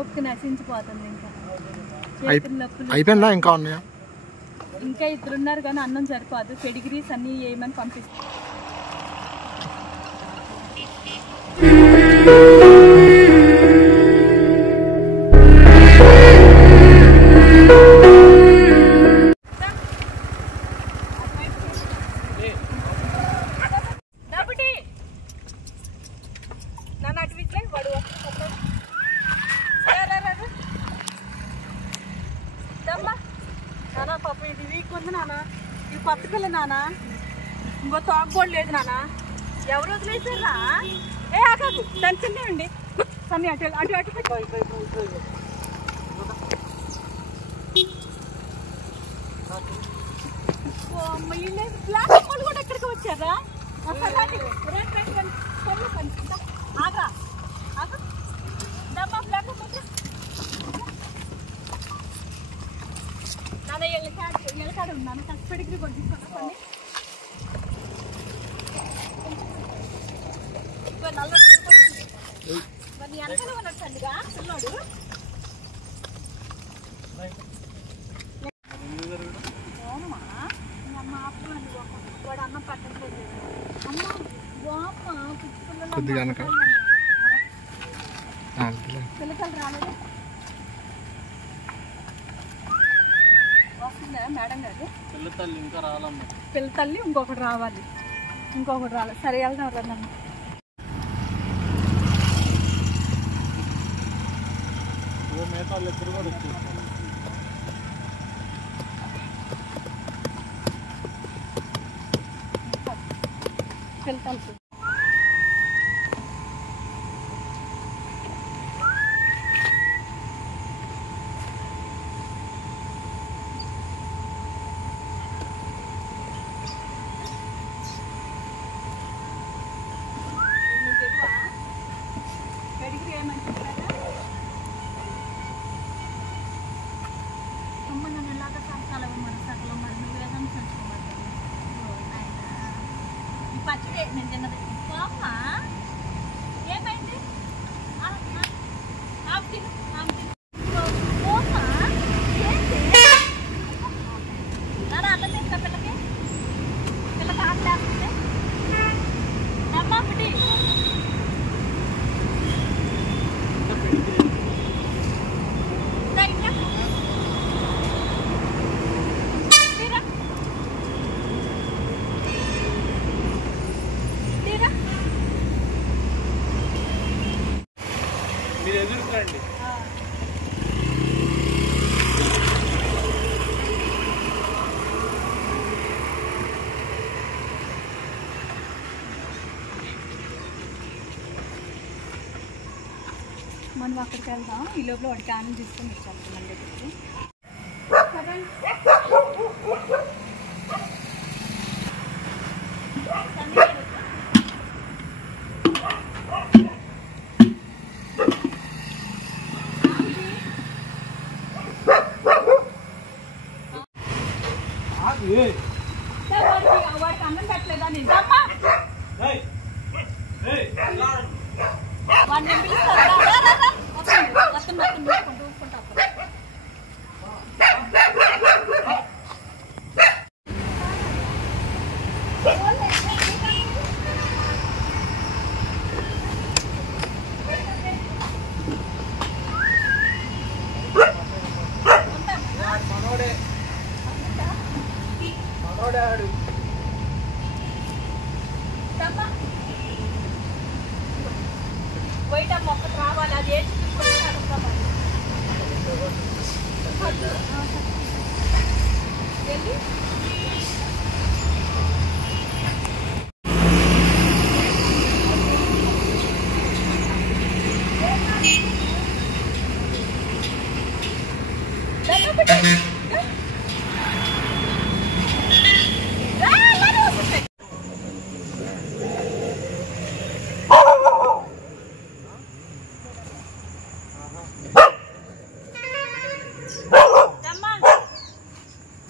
ఓపిక నశించిపోతుంది. అయిపోయిందా? ఇంకా ఉన్నాయా? ఇంకా ఇద్దరున్నారు కానీ అన్నం సరిపోదు. పెడిగ్రీస్ అన్నీ వేయమని పంపిస్తాం. నానా పాప ఇది వీక్ ఉంది నానా. ఇది కొత్త పిల్ల నానా. ఇంకో తోకబోడు లేదు నానా. ఎవరు వదిలేసారా? ఏ ఆకాదు దాని చిన్నండి సన్ని అటు అటు అటు బ్లాక్ వాళ్ళు కూడా ఎక్కడికి వచ్చారా? ఆగా ఆగా దమ్మా బ్లాక్ నాన్న ఎల్లకాడ ఉన్నాను. కష్టపడికి కూడా తీసుకున్నా నల్ల మరి వెనకాల ఉన్నట్టండిగా పిల్లోడు. అవునమ్మా అమ్మ ఆపుకోండి. వాడు అన్నం పట్టకపోతే అమ్మ బామ్మ పిల్లకలు రాలేదు. వస్తుందా మేడం గారు? పిల్లతల్లి ఇంకా రాలమ్మ. పిల్లతల్లి ఇంకొకటి రావాలి. ఇంకొకటి రాలేదు. సరే వెళ్దాం రండి. పిల్లతల్లి పెడిగ్రీ ఏమంటారా? అమ్మ నన్ను ఎలాగ సకాలం మరి సకలం మరి నువ్వు ఏదైనా సంచుకోమంటారు. ఈ పచ్చడి నేను తిన్నది పాప ఏమైంది? ఆపు తిను ఆపు తిను పోప ఏంటి నాన్న అన్నం తింటా పిల్లకి. పిల్లకి ఆకలేస్తుంది. అమ్మ ఒకటి మీరు ఎదురుకండి. మనం అక్కడికి వెళ్దాం. ఈ లోపల వాడికి ఆనం తీసుకొని వచ్చాము మన దగ్గరికి. వాడికి అన్నం పెట్టలేదా? నిజమ్మా వాడిని పిలుస్తారా? బయట మొక్కకు రావాలి. అది ఏం వెళ్ళి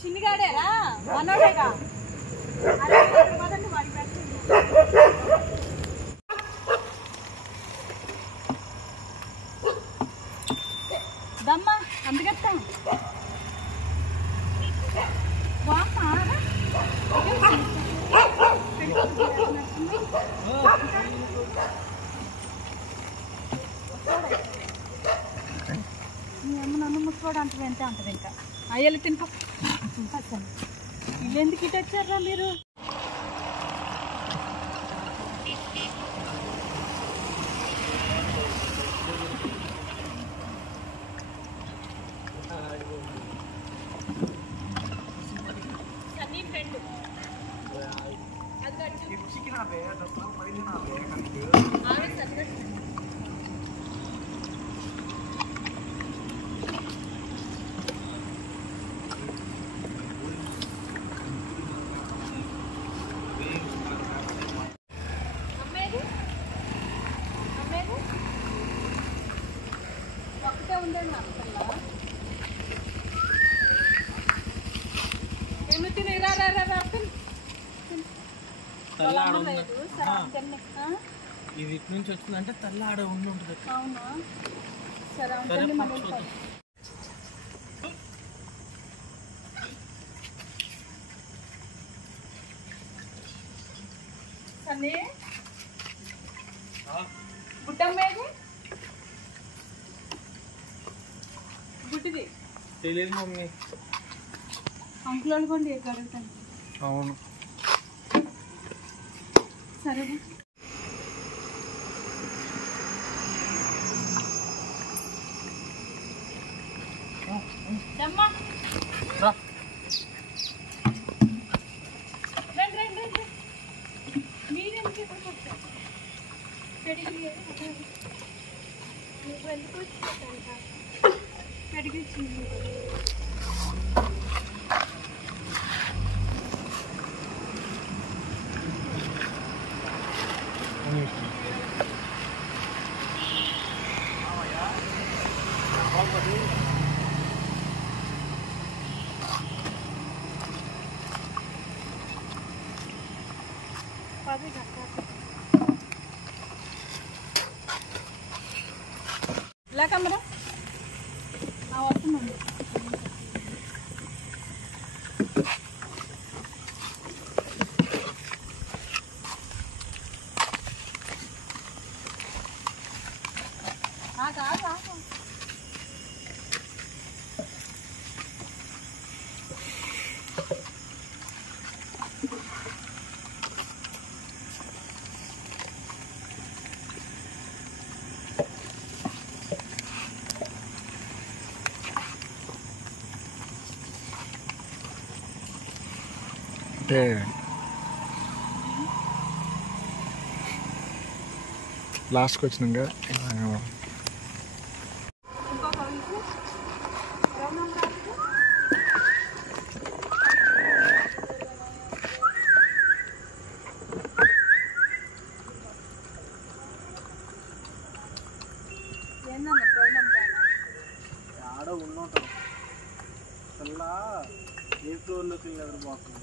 చిన్నగాడేరా మనోడేగా. అదే పదండి వాడి పెట్టండి. నన్ను ముట్టుకోవడం అంటే ఎంత అంటది ఇంకా అయ్యలు తినుకో ఇల్లు ఎందుకు ఇటు వచ్చారా మీరు? ఇది ఇటు నుంచి వచ్చిందంటే తల్ల ఆడ ఉండి ఉంటుంది. అవునా సరే సన్నీ గుడ్డమ్మేది గుడ్డిది తెలియదు మమ్మీ. అంకులు అనుకోండి అడుగుతాను. అవును సరే మీరెందుకు ఎప్పుడు వచ్చారు? పెడిగి ఇలా కమ్మరా వస్తుందండి. అంటే లాస్ట్కి వచ్చినాక ఆడ ఉన్నట్టు అలా ఏ ఫ్లోర్లోకి వెళ్ళారు బాగుంది.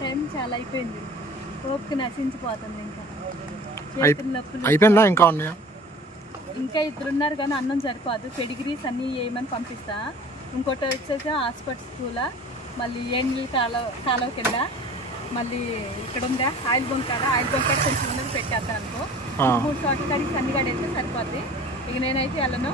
టైం చాలా అయిపోయింది. ఓపిక నశించిపోతుంది. ఇంకా అయిపోయిందా? ఇంకా ఉన్నాయా? ఇంకా ఇద్దరున్నారు కానీ అన్నం సరిపోదు. పెడిగ్రీస్ అన్నీ వేయమని పంపిస్తా. ఇంకోటి వచ్చేసి హాస్పిటల్ స్కూల్, మళ్ళీ ఏండ్ల కాలువ కింద, మళ్ళీ ఇక్కడ ఉందా ఆయిల్ బంక్ కాడ కొంచెం ఉన్నది పెట్టేద్దాం అనుకో. 3 చోట్ల కాడికి సన్ని కాడ వేస్తే సరిపోద్ది. ఇక నేనైతే వెళ్ళను.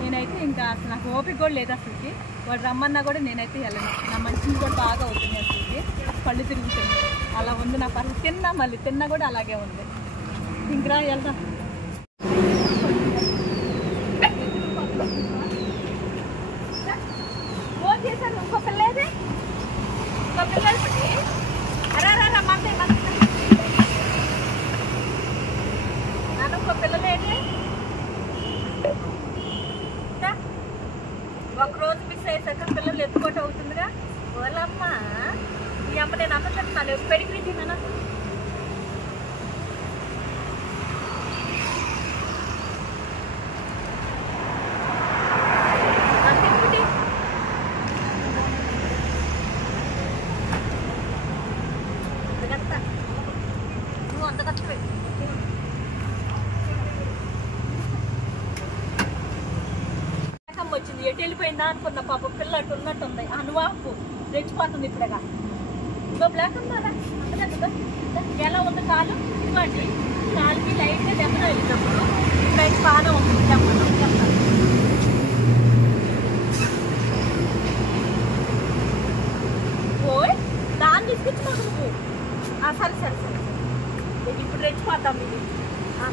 నేనైతే ఇంకా అసలు నాకు ఓపిక కూడా లేదు అసలుకి. వాడు రమ్మన్నా కూడా నేనైతే వెళ్ళను. నా మంచిని కూడా బాగా అవుతుంది అసలుకి. కళ్ళు తిరుగుతుంది అలా ఉంది నా పరిస్థితి. తిన్నా మళ్ళీ తిన్నా కూడా అలాగే ఉంది. ఇంకరా వెళ్దాం. ఫోన్ చేశాను. ఇంకో పిల్లేది నన్ను ఇంకో పిల్లలేది. ఒకరోజు మిస్ అయ్యేసరికి పిల్లలు ఎత్తుకోట అవుతుందిగా. వాళ్ళమ్మ ఈ అమ్మ నేను అమ్మ చెప్తున్నాను. పెడిగ్రీ తిన్నాను. రెచ్చిపోతుంది. ఎటు వెళ్ళిపోయిందా అనుకున్న పాప పిల్ల అటు ఉన్నట్టుంది. అనువాపు రెచ్చిపోతుంది ఇప్పుడుగా. ఇంకో బ్లాక్ ఉందా ఎలా ఉంది కాలు? ఇవ్వండి కాలుకి లైట్గా దెబ్బలు వెళ్ళినప్పుడు ఇప్పుడైతే బాగానే ఉంటుంది. దెబ్బలు చెప్తాను. ఓయ్ దాన్ని తీసుకొచ్చినావు నువ్వు. సరే సరే సరే ఇప్పుడు రెచ్చిపోతాం ఇది.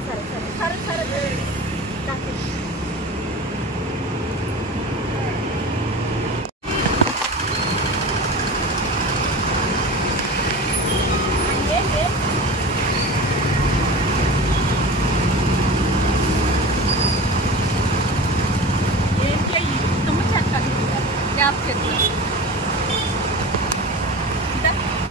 సరే సరే సరే సరే ఏంటి తుమ్మ చెక్క గ్యాప్ చెక్క